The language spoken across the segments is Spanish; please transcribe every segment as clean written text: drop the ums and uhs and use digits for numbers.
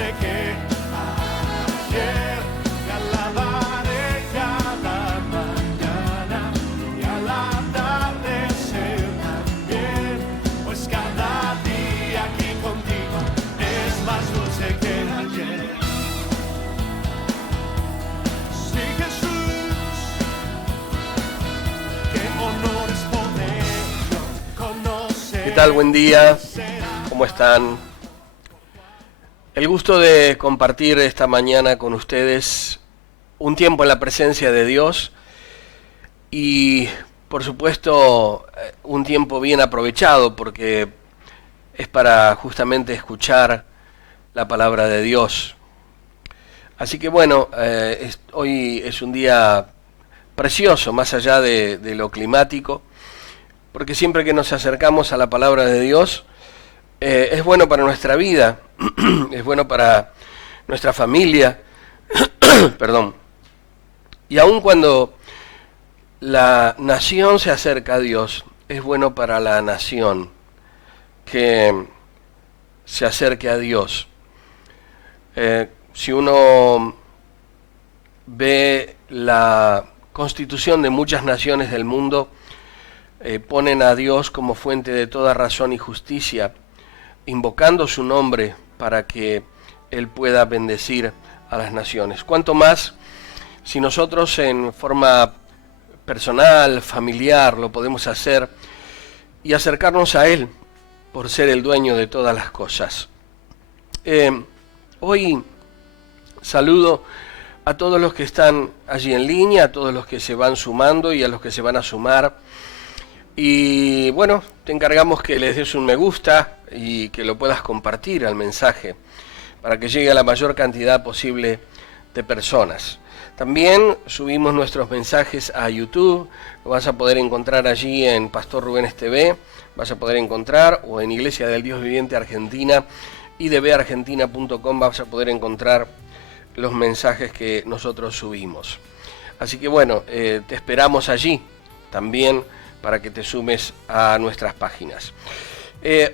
dulce que ayer. Te alabaré cada mañana y al atardecer también, pues cada día aquí contigo es más dulce que ayer. Sí, Jesús, qué honor es poder conocer. ¿Qué tal? Buen día. ¿Cómo están? El gusto de compartir esta mañana con ustedes un tiempo en la presencia de Dios y, por supuesto, un tiempo bien aprovechado porque es para justamente escuchar la palabra de Dios. Así que bueno, hoy es un día precioso, más allá de lo climático, porque siempre que nos acercamos a la palabra de Dios, es bueno para nuestra vida, es bueno para nuestra familia, perdón. Y aun cuando la nación se acerca a Dios, es bueno para la nación que se acerque a Dios. Si uno ve la constitución de muchas naciones del mundo, ponen a Dios como fuente de toda razón y justicia, invocando su nombre para que Él pueda bendecir a las naciones. Cuanto más si nosotros en forma personal, familiar, lo podemos hacer y acercarnos a Él por ser el dueño de todas las cosas. Hoy saludo a todos los que están allí en línea, a todos los que se van sumando y a los que se van a sumar. Y bueno, te encargamos que les des un me gusta y que lo puedas compartir al mensaje para que llegue a la mayor cantidad posible de personas. También subimos nuestros mensajes a YouTube, lo vas a poder encontrar allí en Pastor Rubénes TV, vas a poder encontrar, o en Iglesia del Dios Viviente Argentina, idbargentina.com vas a poder encontrar los mensajes que nosotros subimos. Así que bueno, te esperamos allí también para que te sumes a nuestras páginas.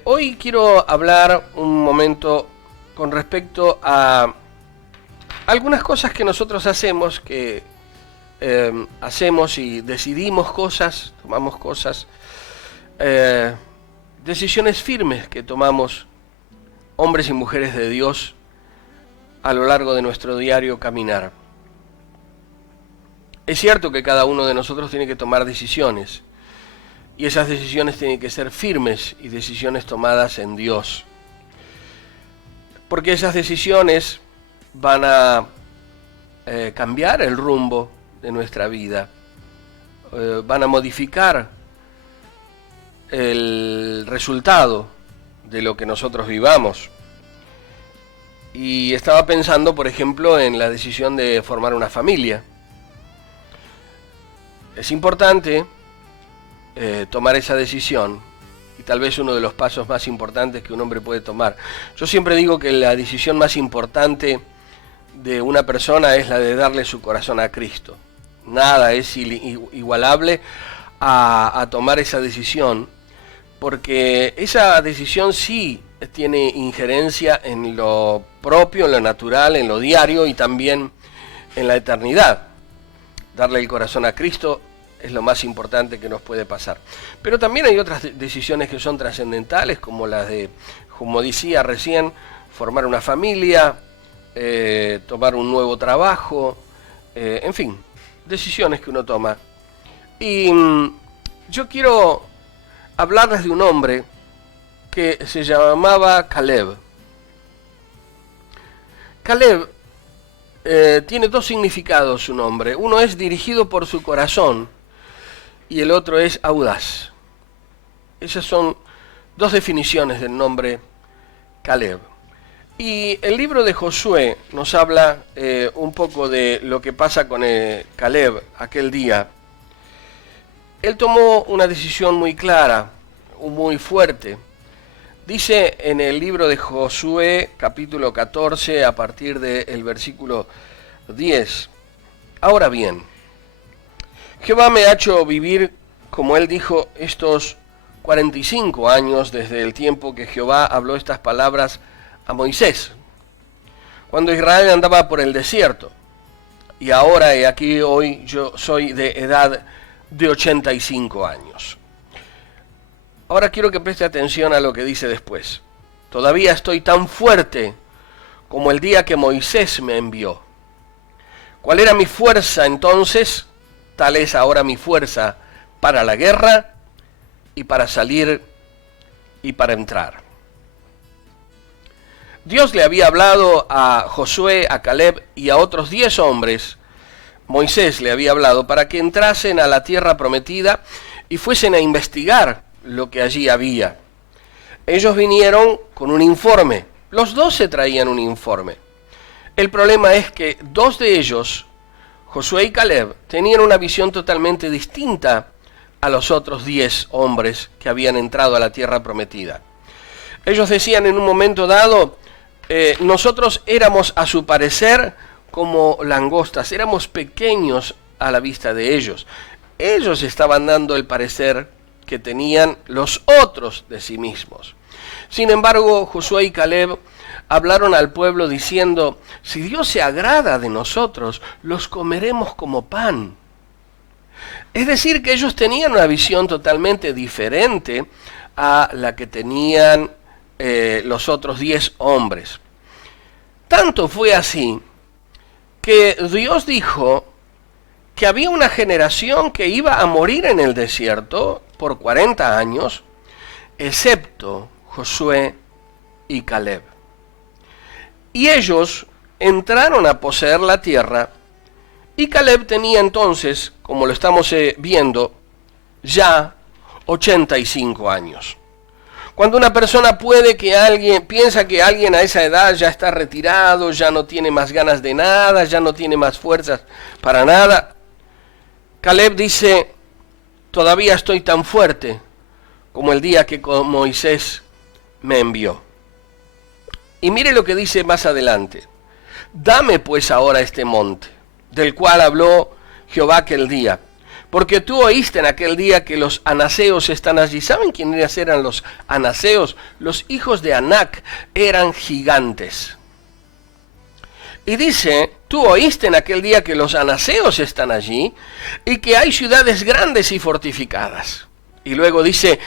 Hoy quiero hablar un momento con respecto a algunas cosas que nosotros hacemos, que hacemos y decidimos cosas, tomamos cosas, decisiones firmes que tomamos hombres y mujeres de Dios a lo largo de nuestro diario caminar. Es cierto que cada uno de nosotros tiene que tomar decisiones, y esas decisiones tienen que ser firmes y decisiones tomadas en Dios. Porque esas decisiones van a cambiar el rumbo de nuestra vida, van a modificar el resultado de lo que nosotros vivamos. Y estaba pensando, por ejemplo, en la decisión de formar una familia. Es importante tomar esa decisión, y tal vez uno de los pasos más importantes que un hombre puede tomar. Yo siempre digo que la decisión más importante de una persona es la de darle su corazón a Cristo. Nada es igualable a tomar esa decisión, porque esa decisión sí tiene injerencia en lo propio, en lo natural, en lo diario y también en la eternidad. Darle el corazón a Cristo es lo más importante que nos puede pasar. Pero también hay otras decisiones que son trascendentales, como las de, como decía recién, formar una familia, tomar un nuevo trabajo, en fin, decisiones que uno toma. Y yo quiero hablarles de un hombre que se llamaba Caleb. Caleb tiene dos significados su nombre. Uno es dirigido por su corazón y el otro es audaz. Esas son dos definiciones del nombre Caleb. Y el libro de Josué nos habla un poco de lo que pasa con Caleb aquel día. Él tomó una decisión muy clara, muy fuerte. Dice en el libro de Josué, capítulo 14, a partir del versículo 10. Ahora bien, Jehová me ha hecho vivir, como él dijo, estos 45 años desde el tiempo que Jehová habló estas palabras a Moisés. cuando Israel andaba por el desierto. Y ahora, he aquí, hoy yo soy de edad de 85 años. Ahora quiero que preste atención a lo que dice después. Todavía estoy tan fuerte como el día que Moisés me envió. ¿Cuál era mi fuerza entonces? Tal es ahora mi fuerza para la guerra y para salir y para entrar. Dios le había hablado a Josué, a Caleb y a otros 10 hombres. Moisés le había hablado para que entrasen a la tierra prometida y fuesen a investigar lo que allí había. Ellos vinieron con un informe. Los 12 traían un informe. El problema es que 2 de ellos, Josué y Caleb, tenían una visión totalmente distinta a los otros 10 hombres que habían entrado a la tierra prometida. Ellos decían en un momento dado, nosotros éramos a su parecer como langostas, éramos pequeños a la vista de ellos. Ellos estaban dando el parecer que tenían los otros de sí mismos. Sin embargo, Josué y Caleb hablaron al pueblo diciendo, si Dios se agrada de nosotros, los comeremos como pan. Es decir, que ellos tenían una visión totalmente diferente a la que tenían los otros 10 hombres. Tanto fue así que Dios dijo que había una generación que iba a morir en el desierto por 40 años, excepto Josué y Caleb. Y ellos entraron a poseer la tierra, y Caleb tenía entonces, como lo estamos viendo, ya 85 años. Cuando una persona piensa que alguien a esa edad ya está retirado, ya no tiene más ganas de nada, ya no tiene más fuerzas para nada, Caleb dice, todavía estoy tan fuerte como el día que con Moisés me envió. Y mire lo que dice más adelante. Dame pues ahora este monte, del cual habló Jehová aquel día, porque tú oíste en aquel día que los anaseos están allí. ¿Saben quiénes eran los anaseos? Los hijos de Anac eran gigantes. Y dice, tú oíste en aquel día que los anaseos están allí y que hay ciudades grandes y fortificadas. Y luego dice,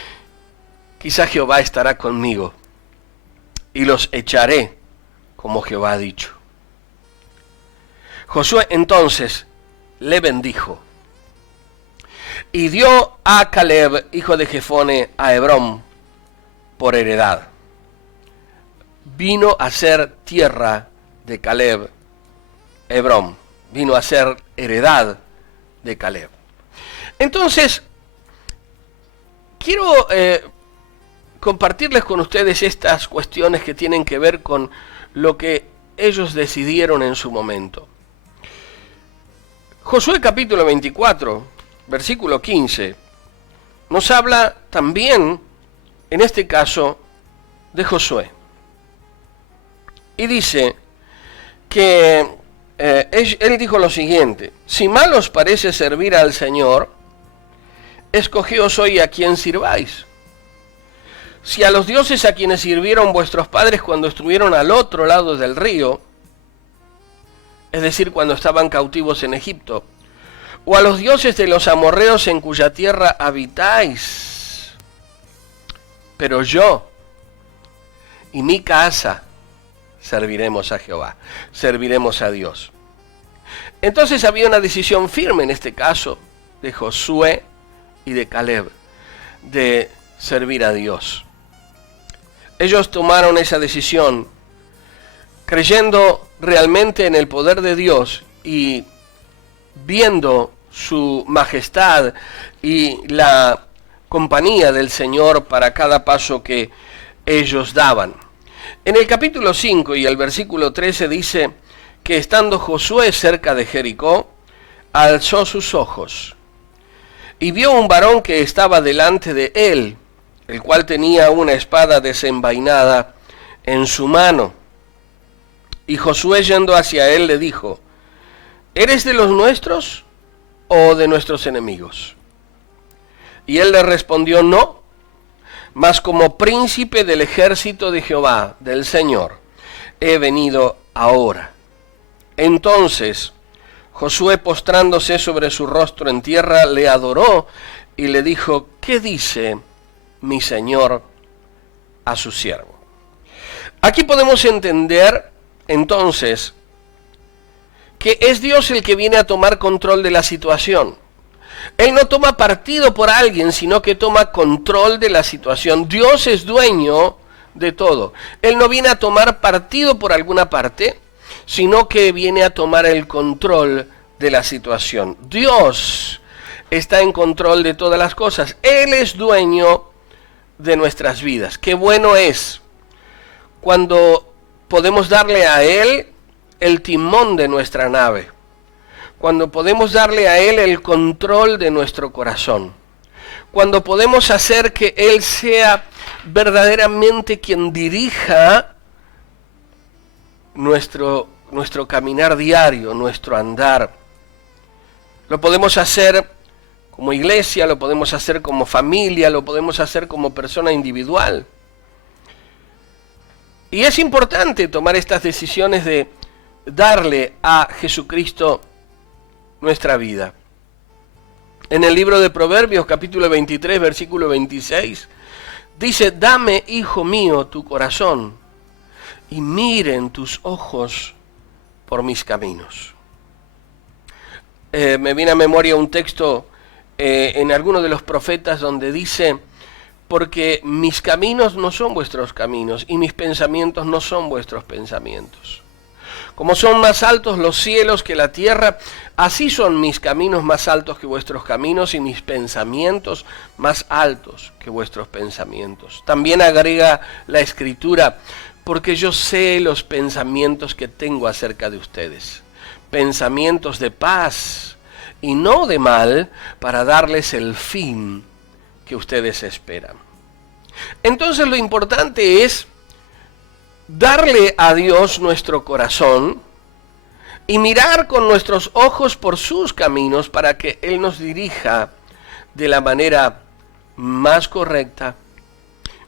quizá Jehová estará conmigo y los echaré como Jehová ha dicho. Josué entonces le bendijo y dio a Caleb, hijo de Jefone, a Hebrón por heredad. Vino a ser tierra de Caleb, Hebrón, vino a ser heredad de Caleb. Entonces, quiero compartirles con ustedes estas cuestiones que tienen que ver con lo que ellos decidieron en su momento. Josué capítulo 24, versículo 15, nos habla también, en este caso, de Josué. Y dice que él dijo lo siguiente, si mal os parece servir al Señor, escogeos hoy a quien sirváis. Si a los dioses a quienes sirvieron vuestros padres cuando estuvieron al otro lado del río, es decir, cuando estaban cautivos en Egipto, o a los dioses de los amorreos en cuya tierra habitáis, pero yo y mi casa serviremos a Jehová, serviremos a Dios. Entonces había una decisión firme en este caso de Josué y de Caleb de servir a Dios. Ellos tomaron esa decisión creyendo realmente en el poder de Dios y viendo su majestad y la compañía del Señor para cada paso que ellos daban. En el capítulo 5 y el versículo 13 dice que estando Josué cerca de Jericó, alzó sus ojos y vio un varón que estaba delante de él, el cual tenía una espada desenvainada en su mano. Y Josué, yendo hacia él, le dijo, ¿eres de los nuestros o de nuestros enemigos? Y él le respondió, no, mas como príncipe del ejército de Jehová, del Señor, he venido ahora. Entonces Josué, postrándose sobre su rostro en tierra, le adoró y le dijo: ¿qué dice mi señor a su siervo? Aquí podemos entender entonces que es Dios el que viene a tomar control de la situación. Él no toma partido por alguien, sino que toma control de la situación. Dios es dueño de todo. Él no viene a tomar partido por alguna parte, sino que viene a tomar el control de la situación. Dios está en control de todas las cosas. Él es dueño de nuestras vidas. Qué bueno es cuando podemos darle a Él el timón de nuestra nave, cuando podemos darle a Él el control de nuestro corazón, cuando podemos hacer que Él sea verdaderamente quien dirija nuestro caminar diario, nuestro andar. Lo podemos hacer como iglesia, lo podemos hacer como familia, lo podemos hacer como persona individual. Y es importante tomar estas decisiones de darle a Jesucristo nuestra vida. En el libro de Proverbios, capítulo 23, versículo 26, dice: dame, hijo mío, tu corazón, y miren tus ojos por mis caminos. Me viene a memoria un texto en alguno de los profetas donde dice: porque mis caminos no son vuestros caminos, y mis pensamientos no son vuestros pensamientos. Como son más altos los cielos que la tierra, así son mis caminos más altos que vuestros caminos, y mis pensamientos más altos que vuestros pensamientos. También agrega la Escritura: porque yo sé los pensamientos que tengo acerca de ustedes, pensamientos de paz y no de mal, para darles el fin que ustedes esperan. Entonces lo importante es darle a Dios nuestro corazón y mirar con nuestros ojos por sus caminos para que Él nos dirija de la manera más correcta.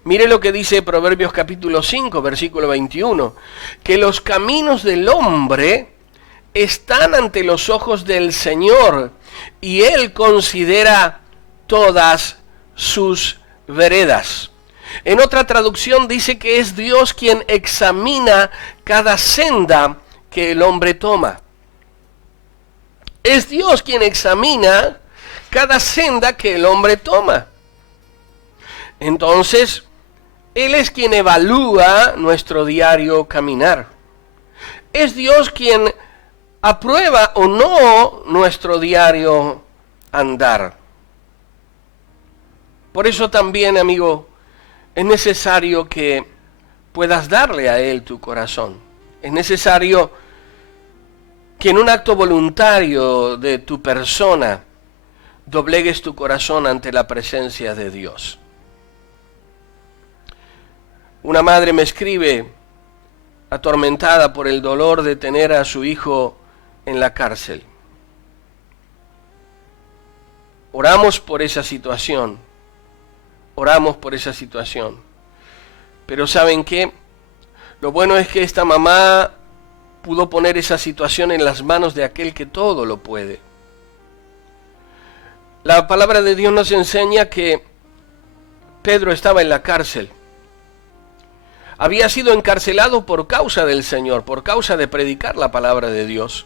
Mire lo que dice Proverbios capítulo 5, versículo 21, que los caminos del hombre están ante los ojos del Señor, y Él considera todas sus veredas. En otra traducción dice que es Dios quien examina cada senda que el hombre toma. Es Dios quien examina cada senda que el hombre toma. Entonces, Él es quien evalúa nuestro diario caminar. Es Dios quien aprueba o no nuestro diario andar. Por eso también, amigo, es necesario que puedas darle a Él tu corazón. Es necesario que en un acto voluntario de tu persona doblegues tu corazón ante la presencia de Dios. Una madre me escribe, atormentada por el dolor de tener a su hijo en la cárcel. Oramos por esa situación. Oramos por esa situación. Pero ¿saben qué? Lo bueno es que esta mamá pudo poner esa situación en las manos de aquel que todo lo puede. La palabra de Dios nos enseña que Pedro estaba en la cárcel. Había sido encarcelado por causa del Señor, por causa de predicar la palabra de Dios.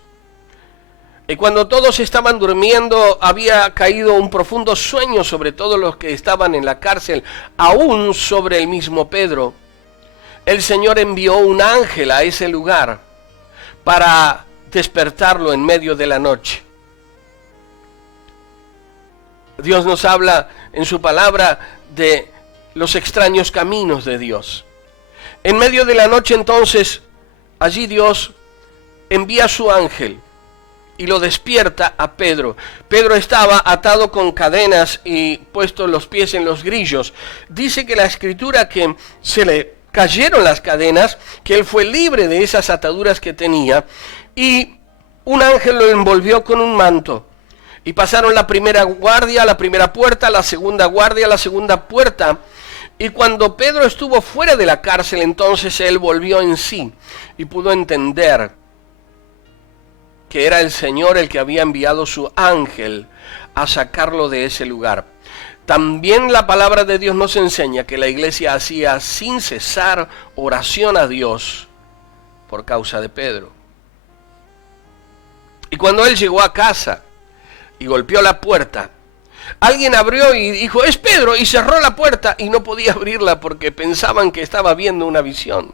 Y cuando todos estaban durmiendo, había caído un profundo sueño sobre todos los que estaban en la cárcel, aún sobre el mismo Pedro. El Señor envió un ángel a ese lugar para despertarlo en medio de la noche. Dios nos habla en su palabra de los extraños caminos de Dios. En medio de la noche, entonces, allí Dios envía a su ángel y lo despierta a Pedro. Pedro estaba atado con cadenas y puesto los pies en los grillos. Dice que la Escritura que se le cayeron las cadenas, que él fue libre de esas ataduras que tenía, y un ángel lo envolvió con un manto. Y pasaron la primera guardia, la primera puerta, la segunda guardia, la segunda puerta, Y cuando Pedro estuvo fuera de la cárcel, entonces él volvió en sí y pudo entender que era el Señor el que había enviado su ángel a sacarlo de ese lugar. También la palabra de Dios nos enseña que la iglesia hacía sin cesar oración a Dios por causa de Pedro. Y cuando él llegó a casa y golpeó la puerta, alguien abrió y dijo, es Pedro, y cerró la puerta y no podía abrirla porque pensaban que estaba viendo una visión.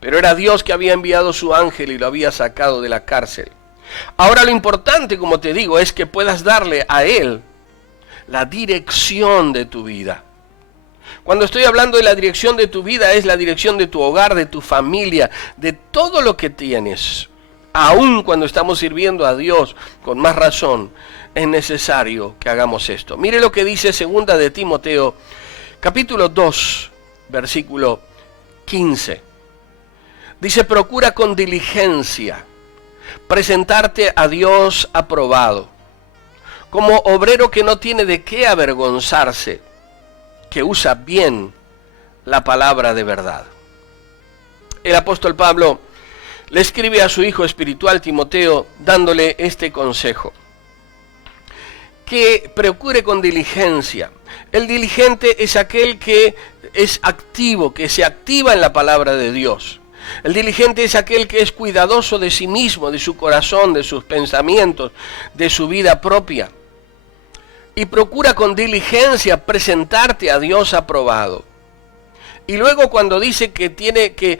Pero era Dios que había enviado su ángel y lo había sacado de la cárcel. Ahora lo importante, como te digo, es que puedas darle a él la dirección de tu vida. Cuando estoy hablando de la dirección de tu vida, es la dirección de tu hogar, de tu familia, de todo lo que tienes. Aún cuando estamos sirviendo a Dios, con más razón, es necesario que hagamos esto. Mire lo que dice 2 de Timoteo, capítulo 2, versículo 15. Dice, procura con diligencia presentarte a Dios aprobado, como obrero que no tiene de qué avergonzarse, que usa bien la palabra de verdad. El apóstol Pablo le escribe a su hijo espiritual Timoteo dándole este consejo: que procure con diligencia. El diligente es aquel que es activo, que se activa en la palabra de Dios. El diligente es aquel que es cuidadoso de sí mismo, de su corazón, de sus pensamientos, de su vida propia. Y procura con diligencia presentarte a Dios aprobado. Y luego cuando dice que tiene que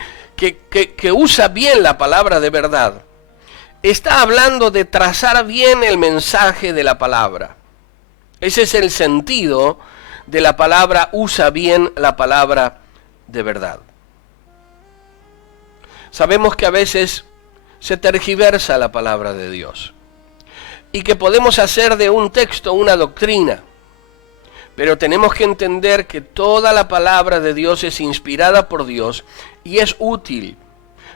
usa bien la palabra de verdad, está hablando de trazar bien el mensaje de la palabra. Ese es el sentido de la palabra, usa bien la palabra de verdad. Sabemos que a veces se tergiversa la palabra de Dios y que podemos hacer de un texto una doctrina, pero tenemos que entender que toda la palabra de Dios es inspirada por Dios y es útil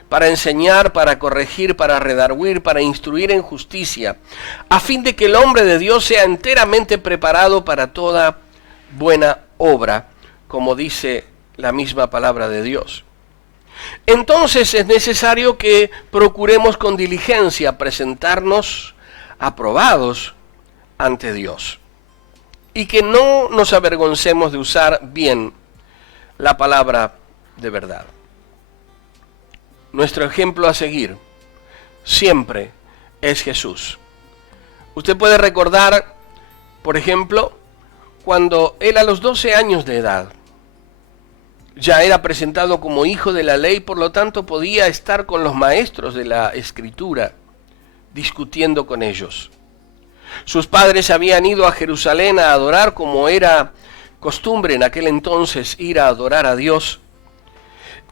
para enseñar, para corregir, para redarguir, para instruir en justicia, a fin de que el hombre de Dios sea enteramente preparado para toda buena obra, como dice la misma palabra de Dios. Entonces es necesario que procuremos con diligencia presentarnos aprobados ante Dios y que no nos avergoncemos de usar bien la palabra de verdad. Nuestro ejemplo a seguir siempre es Jesús. Usted puede recordar, por ejemplo, cuando él a los 12 años de edad ya era presentado como hijo de la ley, por lo tanto podía estar con los maestros de la Escritura, discutiendo con ellos. Sus padres habían ido a Jerusalén a adorar, como era costumbre en aquel entonces ir a adorar a Dios.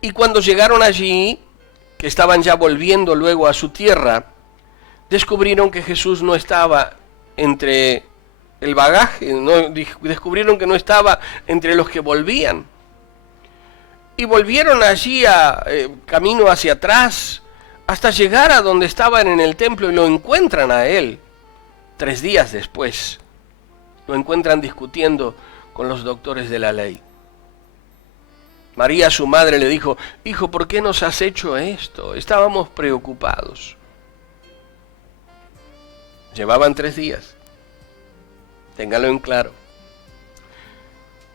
Y cuando llegaron allí, que estaban ya volviendo luego a su tierra, descubrieron que Jesús no estaba entre el bagaje, descubrieron que no estaba entre los que volvían. Y volvieron allí camino hacia atrás, hasta llegar a donde estaban en el templo, y lo encuentran a él 3 días después. Lo encuentran discutiendo con los doctores de la ley. María, su madre, le dijo: hijo, ¿por qué nos has hecho esto? Estábamos preocupados. Llevaban 3 días. Téngalo en claro.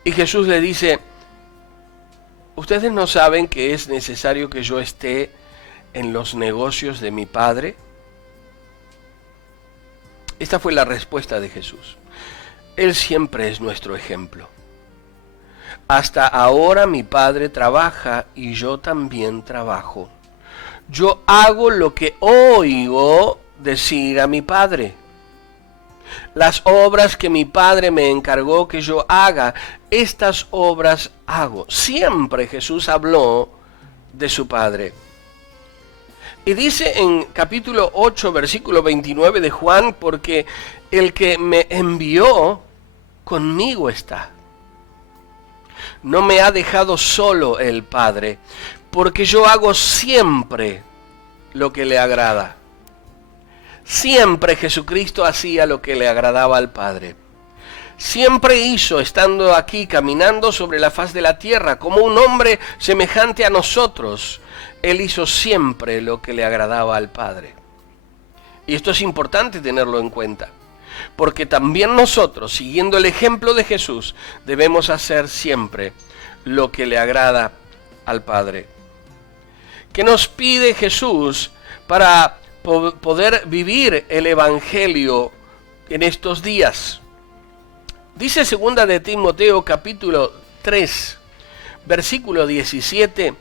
Y Jesús le dice: ¿ustedes no saben que es necesario que yo esté en los negocios de mi Padre? Esta fue la respuesta de Jesús. Él siempre es nuestro ejemplo. Hasta ahora mi Padre trabaja y yo también trabajo. Yo hago lo que oigo decir a mi Padre. Las obras que mi Padre me encargó que yo haga, estas obras hago. Siempre Jesús habló de su Padre. Y dice en capítulo 8, versículo 29 de Juan: porque el que me envió conmigo está. No me ha dejado solo el Padre, porque yo hago siempre lo que le agrada. Siempre Jesucristo hacía lo que le agradaba al Padre. siempre hizo, estando aquí caminando sobre la faz de la tierra, como un hombre semejante a nosotros. Él hizo siempre lo que le agradaba al Padre. Y esto es importante tenerlo en cuenta, porque también nosotros, siguiendo el ejemplo de Jesús, debemos hacer siempre lo que le agrada al Padre. ¿Qué nos pide Jesús para poder vivir el Evangelio en estos días? Dice 2 de Timoteo capítulo 3, versículo 17,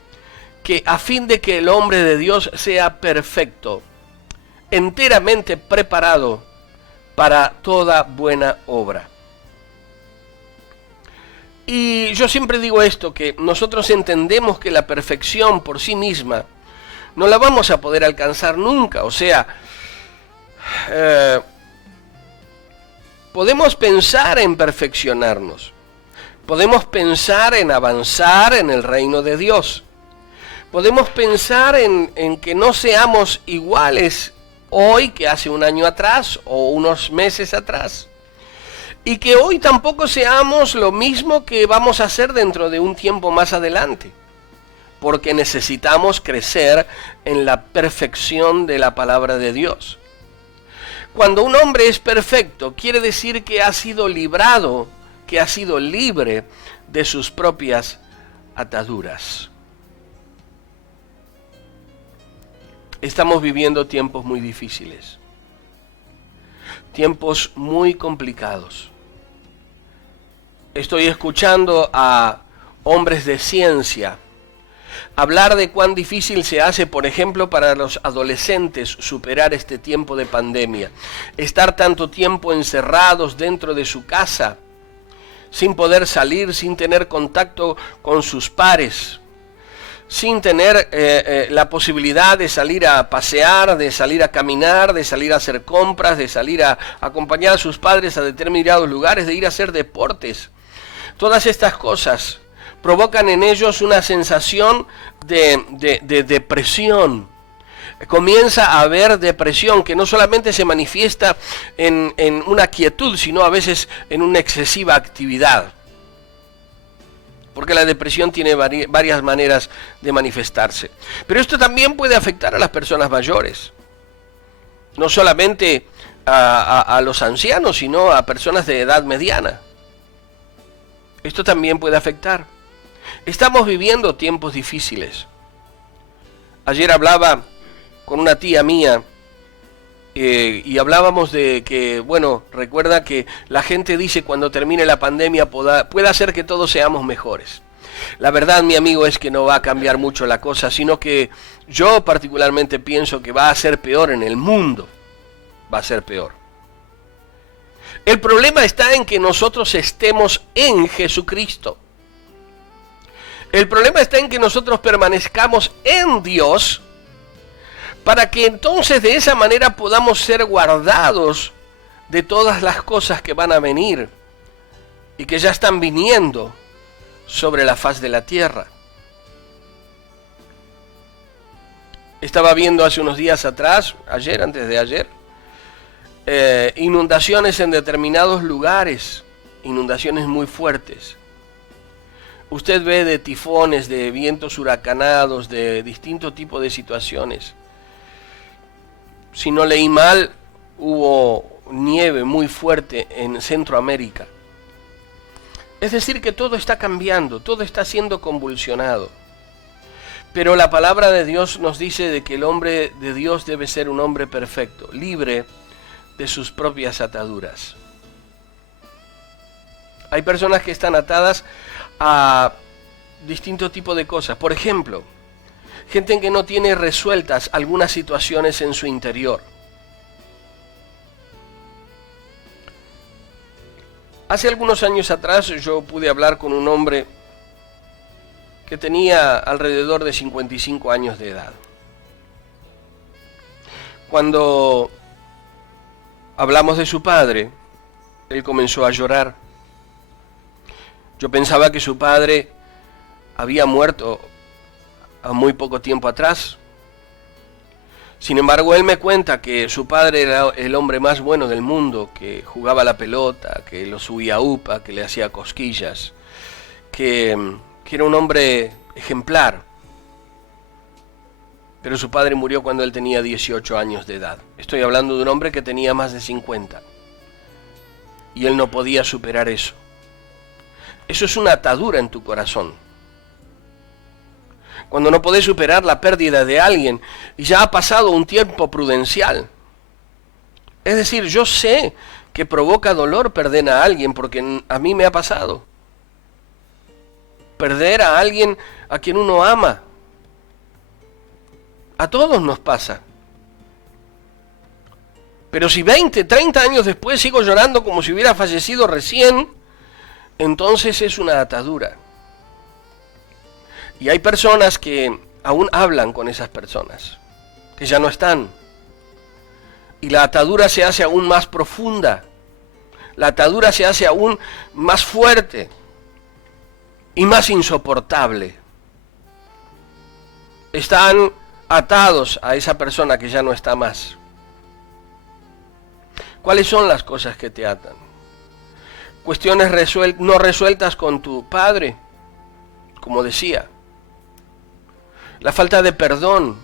que a fin de que el hombre de Dios sea perfecto, enteramente preparado para toda buena obra. Y yo siempre digo esto, que nosotros entendemos que la perfección por sí misma no la vamos a poder alcanzar nunca. O sea, podemos pensar en perfeccionarnos, podemos pensar en avanzar en el reino de Dios, podemos pensar en que no seamos iguales hoy que hace un año atrás o unos meses atrás, y que hoy tampoco seamos lo mismo que vamos a hacer dentro de un tiempo más adelante, porque necesitamos crecer en la perfección de la palabra de Dios. Cuando un hombre es perfecto, quiere decir que ha sido librado, que ha sido libre de sus propias ataduras. Estamos viviendo tiempos muy difíciles, tiempos muy complicados. Estoy escuchando a hombres de ciencia hablar de cuán difícil se hace, por ejemplo, para los adolescentes superar este tiempo de pandemia. Estar tanto tiempo encerrados dentro de su casa, sin poder salir, sin tener contacto con sus pares, sin tener la posibilidad de salir a pasear, de salir a caminar, de salir a hacer compras, de salir a acompañar a sus padres a determinados lugares, de ir a hacer deportes. Todas estas cosas provocan en ellos una sensación de depresión. Comienza a haber depresión que no solamente se manifiesta en una quietud, sino a veces en una excesiva actividad. Porque la depresión tiene varias maneras de manifestarse. Pero esto también puede afectar a las personas mayores. No solamente a los ancianos, sino a personas de edad mediana. Esto también puede afectar. Estamos viviendo tiempos difíciles. Ayer hablaba con una tía mía y hablábamos de que, bueno, recuerda que la gente dice cuando termine la pandemia pueda hacer que todos seamos mejores. La verdad, mi amigo, es que no va a cambiar mucho la cosa, sino que yo particularmente pienso que va a ser peor en el mundo. Va a ser peor. El problema está en que nosotros estemos en Jesucristo. El problema está en que nosotros permanezcamos en Dios, para que entonces de esa manera podamos ser guardados de todas las cosas que van a venir y que ya están viniendo sobre la faz de la tierra. Estaba viendo hace unos días atrás, antes de ayer, inundaciones en determinados lugares, inundaciones muy fuertes. Usted ve de tifones, de vientos huracanados, de distintos tipos de situaciones. Si no leí mal, hubo nieve muy fuerte en Centroamérica. Es decir, que todo está cambiando, todo está siendo convulsionado. Pero la palabra de Dios nos dice de que el hombre de Dios debe ser un hombre perfecto, libre de sus propias ataduras. Hay personas que están atadas a distintos tipos de cosas. Por ejemplo, gente que no tiene resueltas algunas situaciones en su interior. Hace algunos años atrás yo pude hablar con un hombre que tenía alrededor de 55 años de edad. Cuando hablamos de su padre, él comenzó a llorar. Yo pensaba que su padre había muerto a muy poco tiempo atrás. Sin embargo, él me cuenta que su padre era el hombre más bueno del mundo, que jugaba la pelota, que lo subía a upa, que le hacía cosquillas, que era un hombre ejemplar. Pero su padre murió cuando él tenía 18 años de edad. Estoy hablando de un hombre que tenía más de 50. Y él no podía superar eso. Eso es una atadura en tu corazón. Cuando no podés superar la pérdida de alguien y ya ha pasado un tiempo prudencial. Es decir, yo sé que provoca dolor perder a alguien porque a mí me ha pasado. Perder a alguien a quien uno ama. A todos nos pasa. Pero si 20, 30 años después sigo llorando como si hubiera fallecido recién, entonces es una atadura. Y hay personas que aún hablan con esas personas, que ya no están. Y la atadura se hace aún más profunda. La atadura se hace aún más fuerte y más insoportable. Están atados a esa persona que ya no está más. ¿Cuáles son las cosas que te atan? Cuestiones no resueltas con tu padre, como decía. La falta de perdón,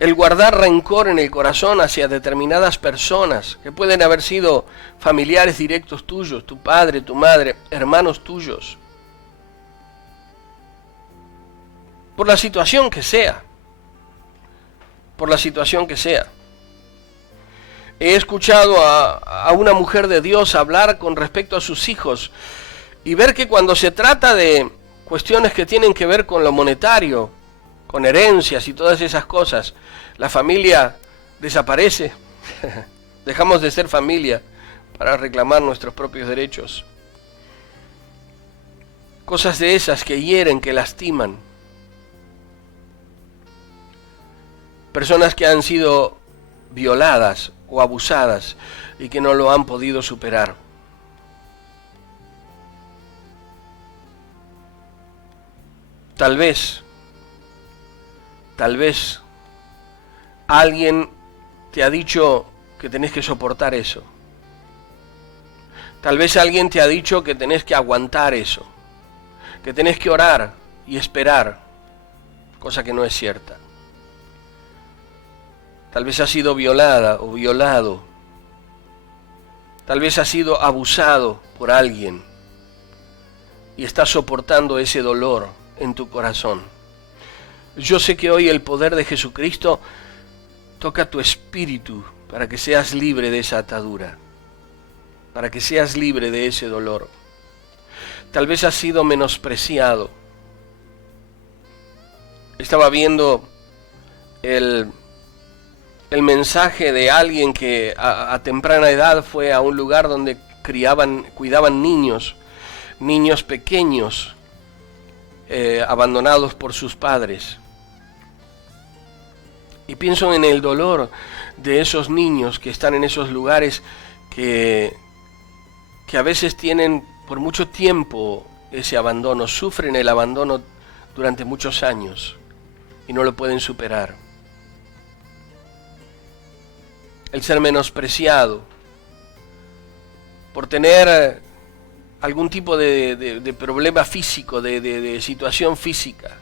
el guardar rencor en el corazón hacia determinadas personas que pueden haber sido familiares directos tuyos, tu padre, tu madre, hermanos tuyos. Por la situación que sea. Por la situación que sea. He escuchado a una mujer de Dios hablar con respecto a sus hijos y ver que cuando se trata de cuestiones que tienen que ver con lo monetario, con herencias y todas esas cosas, la familia desaparece. Dejamos de ser familia para reclamar nuestros propios derechos. Cosas de esas que hieren, que lastiman. Personas que han sido violadas o abusadas y que no lo han podido superar. Tal vez alguien te ha dicho que tenés que soportar eso. Tal vez alguien te ha dicho que tenés que aguantar eso, que tenés que orar y esperar, cosa que no es cierta. Tal vez has sido violada o violado. Tal vez has sido abusado por alguien y estás soportando ese dolor en tu corazón. Yo sé que hoy el poder de Jesucristo toca tu espíritu para que seas libre de esa atadura, para que seas libre de ese dolor. Tal vez has sido menospreciado. Estaba viendo el mensaje de alguien que a temprana edad fue a un lugar donde cuidaban niños pequeños, abandonados por sus padres. Y pienso en el dolor de esos niños que están en esos lugares que a veces tienen por mucho tiempo ese abandono, sufren el abandono durante muchos años y no lo pueden superar. El ser menospreciado por tener algún tipo de problema físico, de situación física.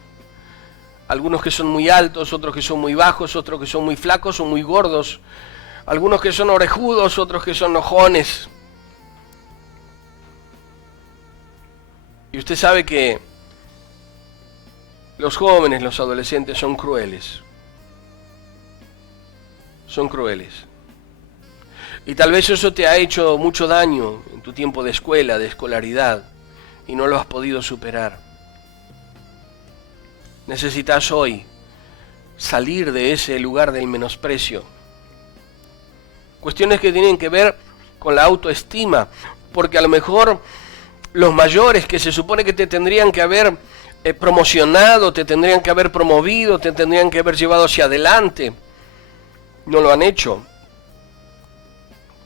Algunos que son muy altos, otros que son muy bajos, otros que son muy flacos o muy gordos. Algunos que son orejudos, otros que son ojones. Y usted sabe que los jóvenes, los adolescentes son crueles. Son crueles. Y tal vez eso te ha hecho mucho daño en tu tiempo de escuela, de escolaridad, y no lo has podido superar. Necesitas hoy salir de ese lugar del menosprecio. Cuestiones que tienen que ver con la autoestima, porque a lo mejor los mayores que se supone que te tendrían que haber promocionado, te tendrían que haber promovido, te tendrían que haber llevado hacia adelante, no lo han hecho.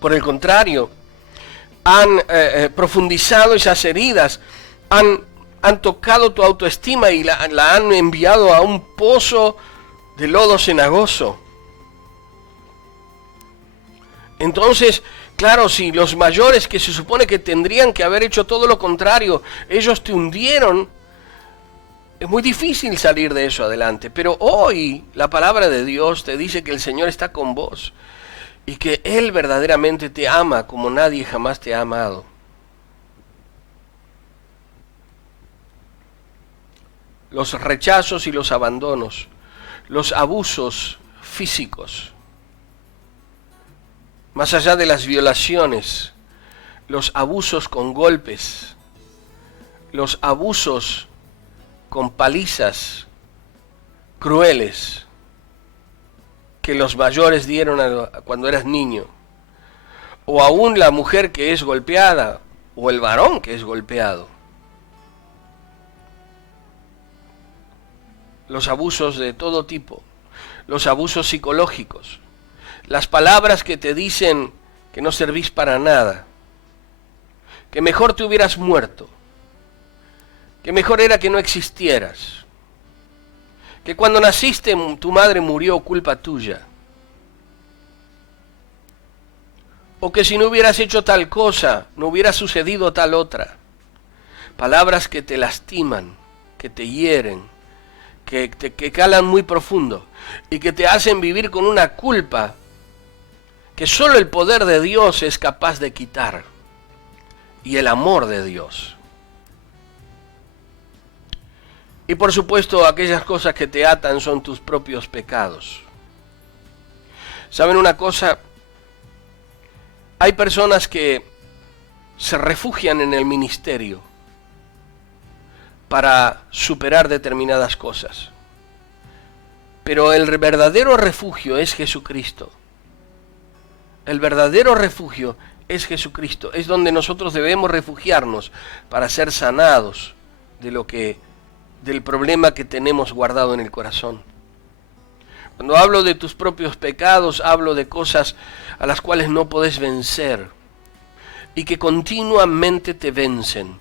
Por el contrario, han profundizado esas heridas, han tocado tu autoestima y la han enviado a un pozo de lodo cenagoso. Entonces, claro, si los mayores que se supone que tendrían que haber hecho todo lo contrario, ellos te hundieron, es muy difícil salir de eso adelante. Pero hoy la palabra de Dios te dice que el Señor está con vos y que Él verdaderamente te ama como nadie jamás te ha amado. Los rechazos y los abandonos, los abusos físicos, más allá de las violaciones, los abusos con golpes, los abusos con palizas crueles que los mayores dieron cuando eras niño, o aún la mujer que es golpeada, o el varón que es golpeado. Los abusos de todo tipo, los abusos psicológicos, las palabras que te dicen que no servís para nada, que mejor te hubieras muerto, que mejor era que no existieras, que cuando naciste tu madre murió culpa tuya, o que si no hubieras hecho tal cosa, no hubiera sucedido tal otra. Palabras que te lastiman, que te hieren, que calan muy profundo y que te hacen vivir con una culpa que solo el poder de Dios es capaz de quitar, y el amor de Dios. Y por supuesto, aquellas cosas que te atan son tus propios pecados. ¿Saben una cosa? Hay personas que se refugian en el ministerio para superar determinadas cosas. Pero el verdadero refugio es Jesucristo. El verdadero refugio es Jesucristo. Es donde nosotros debemos refugiarnos para ser sanados del problema que tenemos guardado en el corazón. Cuando hablo de tus propios pecados, hablo de cosas a las cuales no podés vencer y que continuamente te vencen.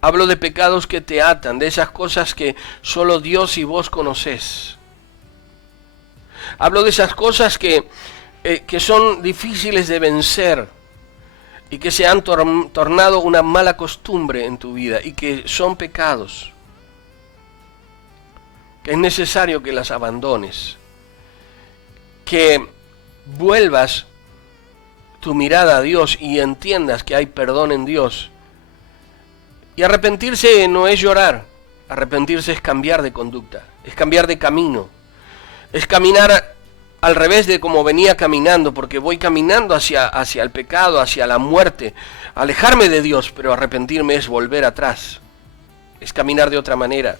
Hablo de pecados que te atan, de esas cosas que solo Dios y vos conocés. Hablo de esas cosas que son difíciles de vencer y que se han tornado una mala costumbre en tu vida y que son pecados, que es necesario que las abandones, que vuelvas tu mirada a Dios y entiendas que hay perdón en Dios. Y arrepentirse no es llorar, arrepentirse es cambiar de conducta, es cambiar de camino, es caminar al revés de como venía caminando, porque voy caminando hacia el pecado, hacia la muerte, alejarme de Dios, pero arrepentirme es volver atrás, es caminar de otra manera.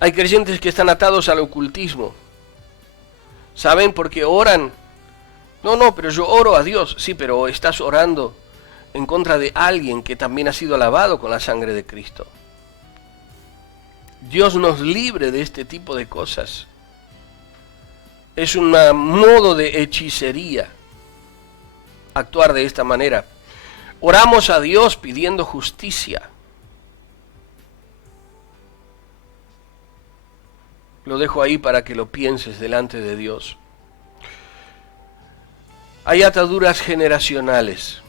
Hay creyentes que están atados al ocultismo, ¿saben? Porque oran, no, pero yo oro a Dios, sí, pero estás orando en contra de alguien que también ha sido lavado con la sangre de Cristo. Dios nos libre de este tipo de cosas. Es un modo de hechicería actuar de esta manera. Oramos a Dios pidiendo justicia. Lo dejo ahí para que lo pienses delante de Dios. Hay ataduras generacionales.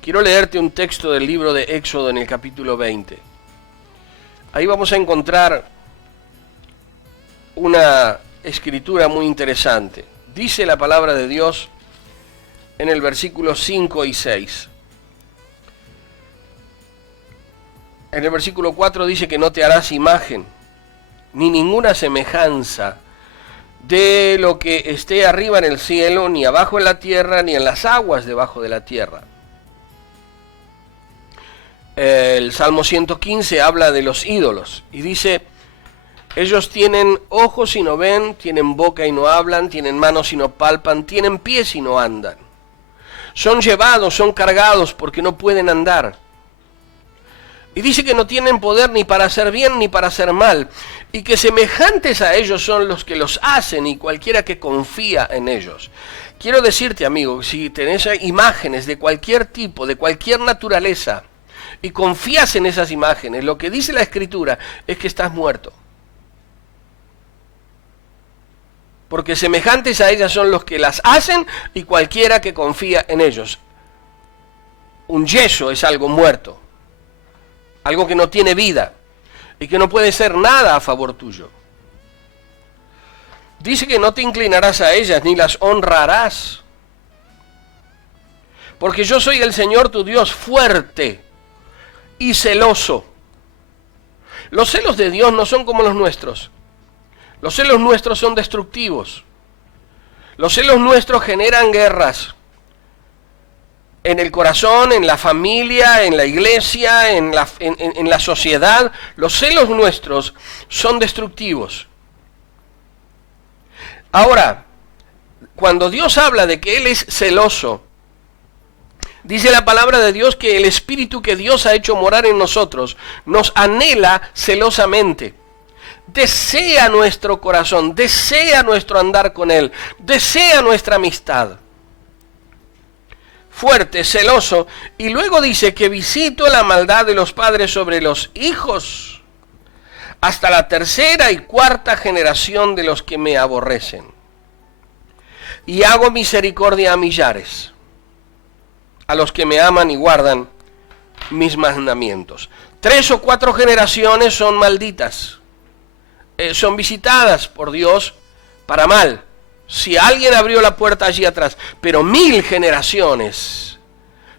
Quiero leerte un texto del libro de Éxodo en el capítulo 20. Ahí vamos a encontrar una escritura muy interesante. Dice la palabra de Dios en el versículo 5 y 6. En el versículo 4 dice que no te harás imagen, ni ninguna semejanza de lo que esté arriba en el cielo, ni abajo en la tierra, ni en las aguas debajo de la tierra. El Salmo 115 habla de los ídolos y dice: ellos tienen ojos y no ven, tienen boca y no hablan, tienen manos y no palpan, tienen pies y no andan. Son llevados, son cargados porque no pueden andar. Y dice que no tienen poder ni para hacer bien ni para hacer mal, y que semejantes a ellos son los que los hacen y cualquiera que confía en ellos. Quiero decirte, amigo, si tenés imágenes de cualquier tipo, de cualquier naturaleza, y confías en esas imágenes, lo que dice la Escritura es que estás muerto. porque semejantes a ellas son los que las hacen y cualquiera que confía en ellos. Un yeso es algo muerto, algo que no tiene vida y que no puede ser nada a favor tuyo. Dice que no te inclinarás a ellas ni las honrarás, porque yo soy el Señor tu Dios, fuerte y celoso. Los celos de Dios no son como los nuestros. Los celos nuestros son destructivos. Los celos nuestros generan guerras en el corazón, en la familia, en la iglesia, en la sociedad. Los celos nuestros son destructivos. Ahora, cuando Dios habla de que Él es celoso, dice la palabra de Dios que el Espíritu que Dios ha hecho morar en nosotros nos anhela celosamente. Desea nuestro corazón, desea nuestro andar con Él, desea nuestra amistad. Fuerte, celoso, y luego dice que visito la maldad de los padres sobre los hijos, hasta la tercera y cuarta generación de los que me aborrecen. Y hago misericordia a millares, a los que me aman y guardan mis mandamientos. 3 o 4 generaciones son malditas, son visitadas por Dios para mal. Si alguien abrió la puerta allí atrás, pero 1000 generaciones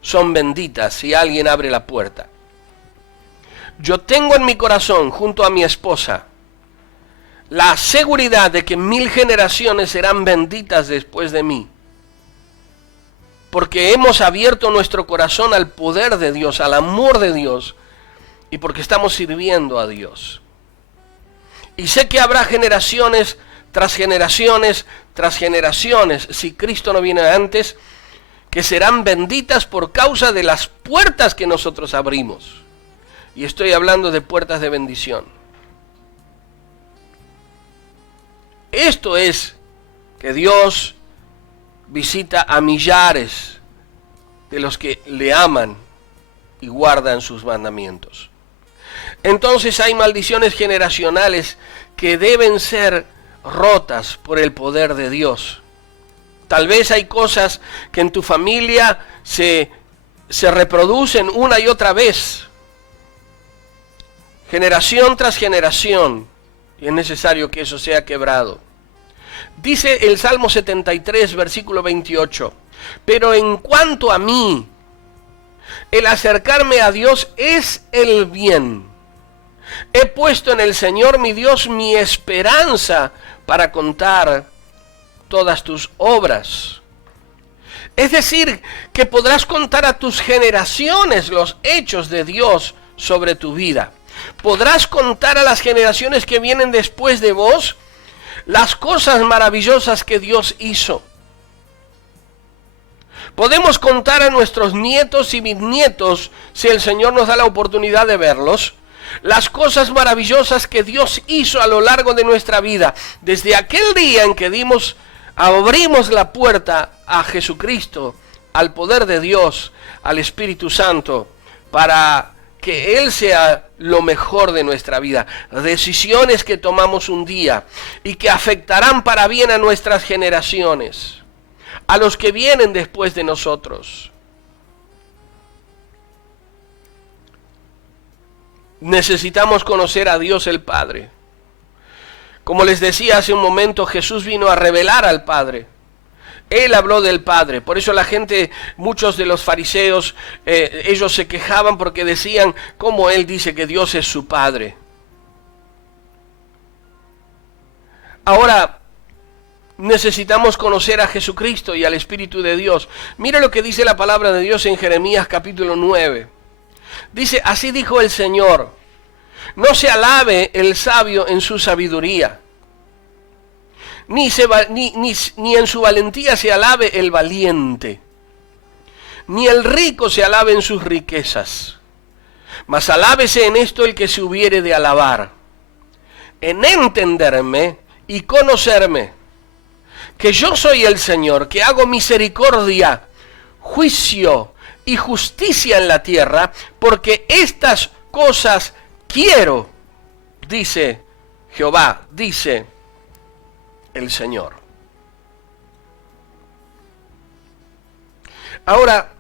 son benditas si alguien abre la puerta. Yo tengo en mi corazón, junto a mi esposa, la seguridad de que 1000 generaciones serán benditas después de mí. Porque hemos abierto nuestro corazón al poder de Dios, al amor de Dios, y porque estamos sirviendo a Dios. Y sé que habrá generaciones tras generaciones tras generaciones, si Cristo no viene antes, que serán benditas por causa de las puertas que nosotros abrimos. Y estoy hablando de puertas de bendición. Esto es que Dios visita a millares de los que le aman y guardan sus mandamientos. Entonces hay maldiciones generacionales que deben ser rotas por el poder de Dios. Tal vez hay cosas que en tu familia se reproducen una y otra vez, generación tras generación, y es necesario que eso sea quebrado. Dice el Salmo 73, versículo 28, pero en cuanto a mí, el acercarme a Dios es el bien. He puesto en el Señor mi Dios mi esperanza para contar todas tus obras. Es decir, que podrás contar a tus generaciones los hechos de Dios sobre tu vida. Podrás contar a las generaciones que vienen después de vos las cosas maravillosas que Dios hizo. Podemos contar a nuestros nietos y bisnietos, si el Señor nos da la oportunidad de verlos, las cosas maravillosas que Dios hizo a lo largo de nuestra vida, desde aquel día en que abrimos la puerta a Jesucristo, al poder de Dios, al Espíritu Santo, para que Él sea lo mejor de nuestra vida. Decisiones que tomamos un día y que afectarán para bien a nuestras generaciones, a los que vienen después de nosotros. Necesitamos conocer a Dios el Padre. Como les decía hace un momento, Jesús vino a revelar al Padre. Él habló del Padre. Por eso la gente, muchos de los fariseos, ellos se quejaban porque decían, ¿cómo Él dice que Dios es su Padre? Ahora, necesitamos conocer a Jesucristo y al Espíritu de Dios. Mira lo que dice la palabra de Dios en Jeremías capítulo 9. Dice, así dijo el Señor, no se alabe el sabio en su sabiduría, ni en su valentía se alabe el valiente, ni el rico se alabe en sus riquezas, mas alábese en esto el que se hubiere de alabar, en entenderme y conocerme, que yo soy el Señor, que hago misericordia, juicio y justicia en la tierra, porque estas cosas quiero, dice Jehová, dice el Señor. Ahora,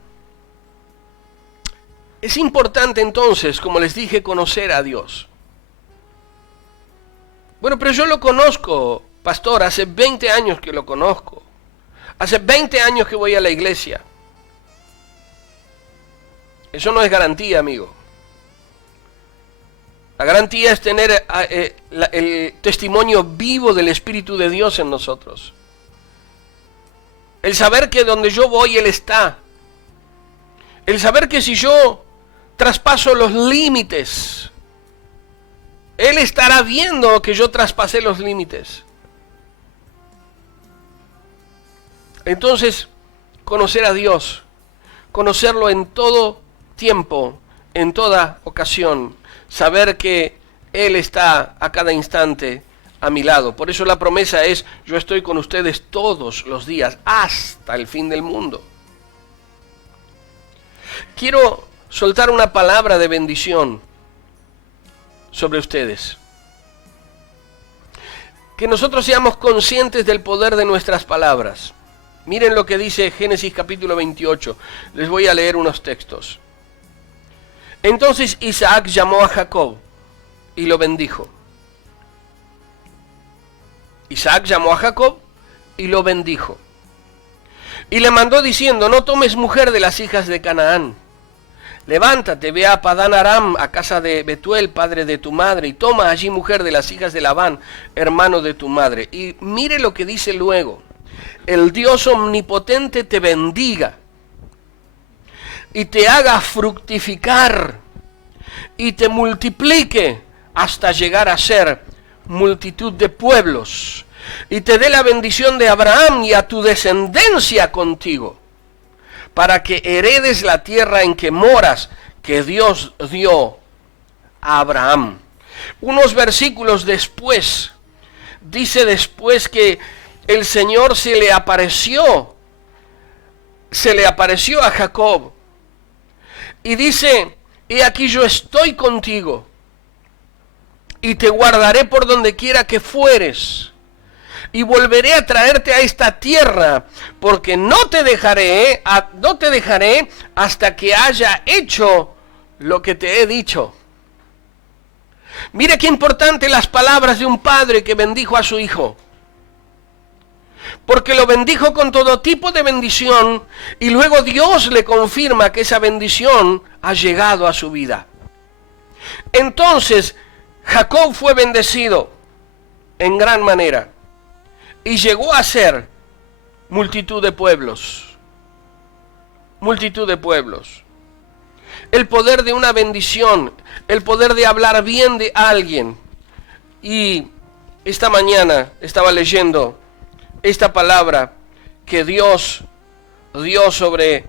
es importante entonces, como les dije, conocer a Dios. Bueno, pero yo lo conozco, pastor, hace 20 años que lo conozco. Hace 20 años que voy a la iglesia. Eso no es garantía, amigo. La garantía es tener el testimonio vivo del Espíritu de Dios en nosotros. El saber que donde yo voy, Él está. El saber que si yo traspaso los límites, Él estará viendo que yo traspasé los límites. Entonces, conocer a Dios, conocerlo en todo tiempo, en toda ocasión, saber que Él está a cada instante a mi lado. Por eso la promesa es: yo estoy con ustedes todos los días, hasta el fin del mundo. Quiero soltar una palabra de bendición sobre ustedes. Que nosotros seamos conscientes del poder de nuestras palabras. Miren lo que dice Génesis capítulo 28. Les voy a leer unos textos. Entonces Isaac llamó a Jacob y lo bendijo. Isaac llamó a Jacob y lo bendijo. Y le mandó diciendo: no tomes mujer de las hijas de Canaán. Levántate, ve a Padán Aram, a casa de Betuel, padre de tu madre, y toma allí mujer de las hijas de Labán, hermano de tu madre. Y mire lo que dice luego: el Dios omnipotente te bendiga y te haga fructificar y te multiplique hasta llegar a ser multitud de pueblos, y te dé la bendición de Abraham y a tu descendencia contigo, para que heredes la tierra en que moras, que Dios dio a Abraham. Unos versículos después, dice después que el Señor se le apareció a Jacob, y dice: he aquí yo estoy contigo, y te guardaré por donde quiera que fueres, y volveré a traerte a esta tierra, porque no te dejaré hasta que haya hecho lo que te he dicho. Mire qué importante las palabras de un padre que bendijo a su hijo, porque lo bendijo con todo tipo de bendición, y luego Dios le confirma que esa bendición ha llegado a su vida. Entonces Jacob fue bendecido en gran manera y llegó a ser multitud de pueblos. Multitud de pueblos. El poder de una bendición, el poder de hablar bien de alguien. Y esta mañana estaba leyendo esta palabra que Dios dio sobre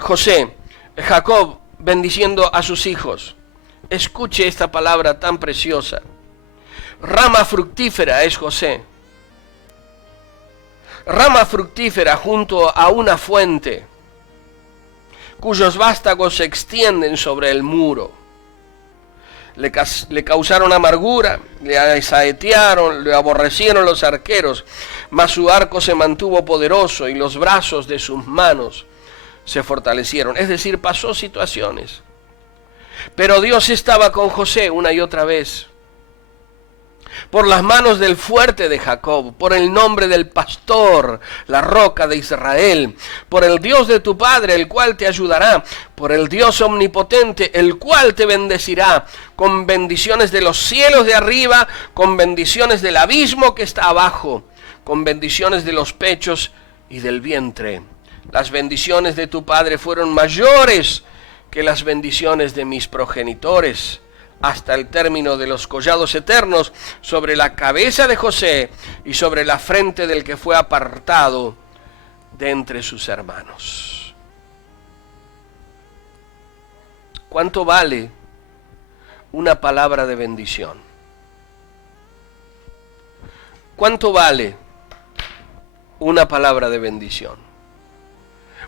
José, Jacob bendiciendo a sus hijos. Escuche esta palabra tan preciosa. Rama fructífera es José. Rama fructífera junto a una fuente, cuyos vástagos se extienden sobre el muro. Le causaron amargura, le asaetearon, le aborrecieron los arqueros, mas su arco se mantuvo poderoso y los brazos de sus manos se fortalecieron. Es decir, pasó situaciones. Pero Dios estaba con José una y otra vez. Por las manos del fuerte de Jacob, por el nombre del pastor, la roca de Israel, por el Dios de tu padre, el cual te ayudará, por el Dios omnipotente, el cual te bendecirá, con bendiciones de los cielos de arriba, con bendiciones del abismo que está abajo, con bendiciones de los pechos y del vientre. Las bendiciones de tu padre fueron mayores que las bendiciones de mis progenitores, hasta el término de los collados eternos, sobre la cabeza de José y sobre la frente del que fue apartado de entre sus hermanos. ¿Cuánto vale una palabra de bendición? ¿Cuánto vale una palabra de bendición?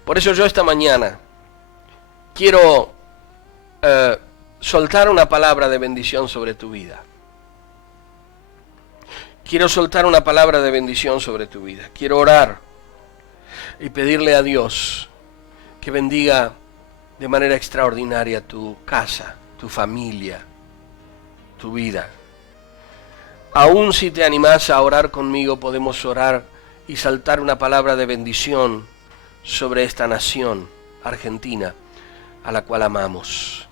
Por eso yo esta mañana quiero soltar una palabra de bendición sobre tu vida. quiero soltar una palabra de bendición sobre tu vida. Quiero orar y pedirle a Dios que bendiga de manera extraordinaria tu casa, tu familia, tu vida. Aún si te animas a orar conmigo, podemos orar y saltar una palabra de bendición sobre esta nación, Argentina, a la cual amamos.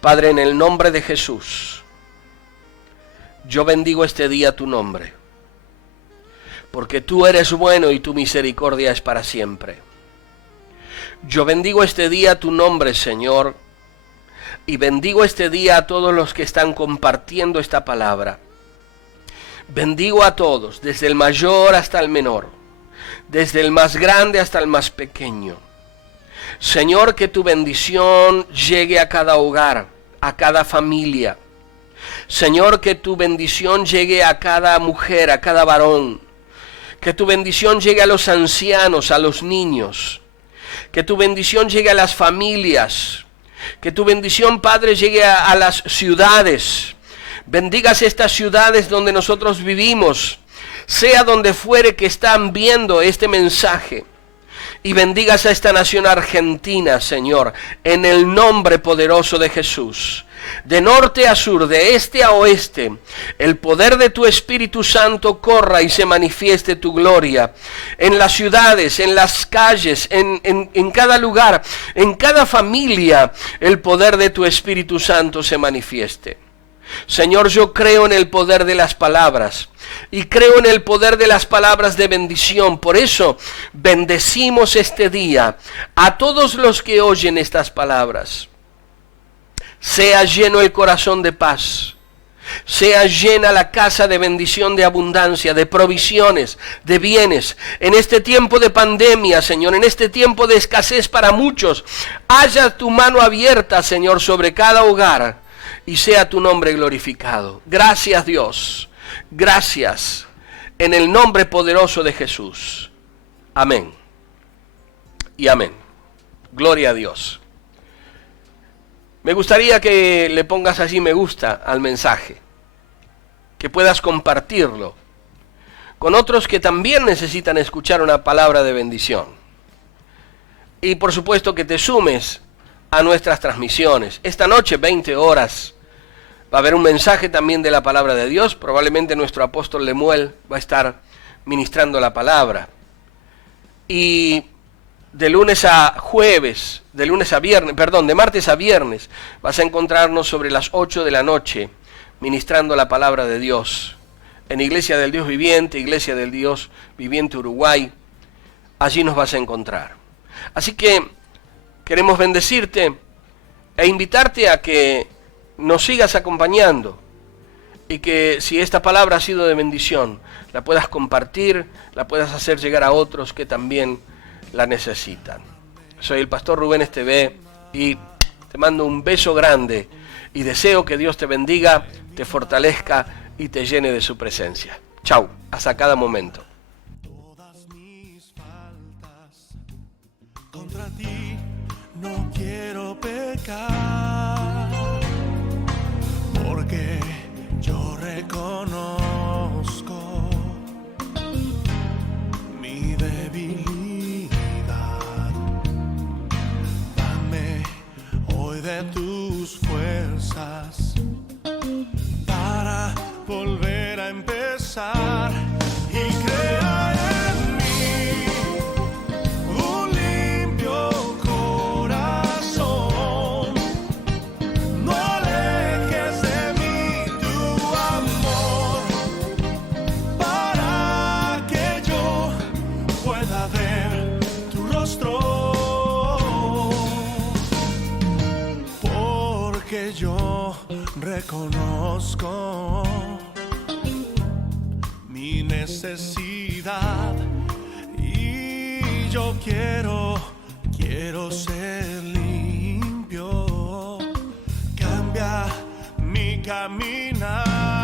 Padre, en el nombre de Jesús, yo bendigo este día tu nombre, porque tú eres bueno y tu misericordia es para siempre. Yo bendigo este día tu nombre, Señor, y bendigo este día a todos los que están compartiendo esta palabra. Bendigo a todos, desde el mayor hasta el menor, desde el más grande hasta el más pequeño. Señor, que tu bendición llegue a cada hogar, a cada familia. Señor, que tu bendición llegue a cada mujer, a cada varón. Que tu bendición llegue a los ancianos, a los niños. Que tu bendición llegue a las familias. Que tu bendición, Padre, llegue a las ciudades. Bendigas estas ciudades donde nosotros vivimos, sea donde fuere que están viendo este mensaje. Y bendigas a esta nación argentina, Señor, en el nombre poderoso de Jesús. De norte a sur, de este a oeste, el poder de tu Espíritu Santo corra y se manifieste tu gloria. En las ciudades, en las calles, en cada lugar, en cada familia, el poder de tu Espíritu Santo se manifieste. Señor, yo creo en el poder de las palabras y creo en el poder de las palabras de bendición. Por eso bendecimos este día a todos los que oyen estas palabras. Sea lleno el corazón de paz, sea llena la casa de bendición, de abundancia, de provisiones, de bienes. En este tiempo de pandemia, Señor, en este tiempo de escasez para muchos, haya tu mano abierta, Señor, sobre cada hogar. Y sea tu nombre glorificado. Gracias, Dios. Gracias. En el nombre poderoso de Jesús. Amén. Y amén. Gloria a Dios. Me gustaría que le pongas así me gusta al mensaje. Que puedas compartirlo con otros que también necesitan escuchar una palabra de bendición. Y por supuesto que te sumes a nuestras transmisiones. Esta noche, 20 horas, va a haber un mensaje también de la palabra de Dios. Probablemente nuestro apóstol Lemuel va a estar ministrando la palabra. Y de lunes a jueves, de martes a viernes, vas a encontrarnos sobre las 8 de la noche ministrando la palabra de Dios. En Iglesia del Dios Viviente, Iglesia del Dios Viviente Uruguay, allí nos vas a encontrar. Así que queremos bendecirte e invitarte a que nos sigas acompañando y que si esta palabra ha sido de bendición, la puedas compartir, la puedas hacer llegar a otros que también la necesitan. Soy el pastor Rubén Esteve y te mando un beso grande y deseo que Dios te bendiga, te fortalezca y te llene de su presencia. Chau, hasta cada momento. Todas mis faltas contra ti no quiero pecar, porque yo reconozco mi debilidad. Dame hoy de tus fuerzas para volver a empezar y crear en mí un limpio corazón. No alejes de mí tu amor, para que yo pueda ver tu rostro, porque yo reconozco mi necesidad y yo quiero ser limpio. Cambia mi caminar.